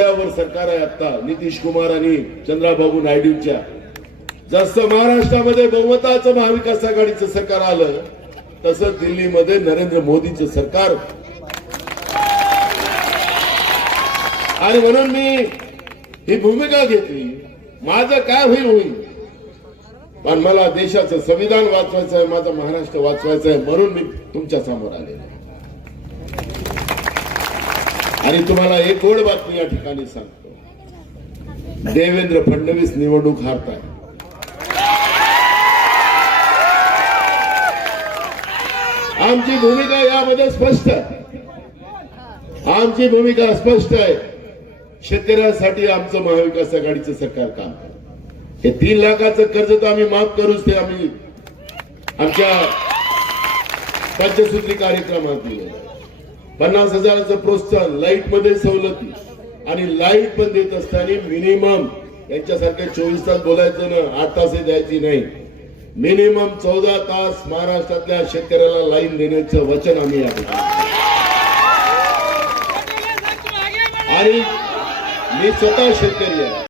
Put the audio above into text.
घोड्यावर सरकार आहे आता नितीश कुमार आणि चंद्राबाबू नायडूच्या. जसं महाराष्ट्रामध्ये बहुमताचं महाविकास आघाडीचं सरकार आलं तसं दिल्लीमध्ये नरेंद्र मोदीचं सरकार. आणि म्हणून मी ही भूमिका घेतली. माझं काय होईल होईल. पण मला देशाचं संविधान वाचवायचं आहे माझं महाराष्ट्र वाचवायचं आहे म्हणून मी तुमच्यासमोर आलेलो आहे. आणि तुम्हाला एक ओळ बातमी या ठिकाणी सांगतो. देवेंद्र फडणवीस निवडणूक हारताय. आमची भूमिका यामध्ये स्पष्ट आहे. आमची भूमिका स्पष्ट आहे. शेतकऱ्यांसाठी आमचं महाविकास आघाडीचं सरकार काम हे तीन लाखाचं कर्ज तर आम्ही माफ करूच ते आम्ही आमच्या पंचसूत्री कार्यक्रमात दिलेलं आहे. पन्नास हजाराचं प्रोत्साहन लाइटमध्ये सवलती. आणि लाइट पण देत असताना मिनिमम यांच्यासारख्या चोवीस तास बोलायचं ना आठ तास द्यायची नाही. मिनिमम चौदा तास महाराष्ट्रातल्या शेतकऱ्याला लाईन देण्याचं वचन आम्ही या आणि मी स्वतः शेतकरी आहे.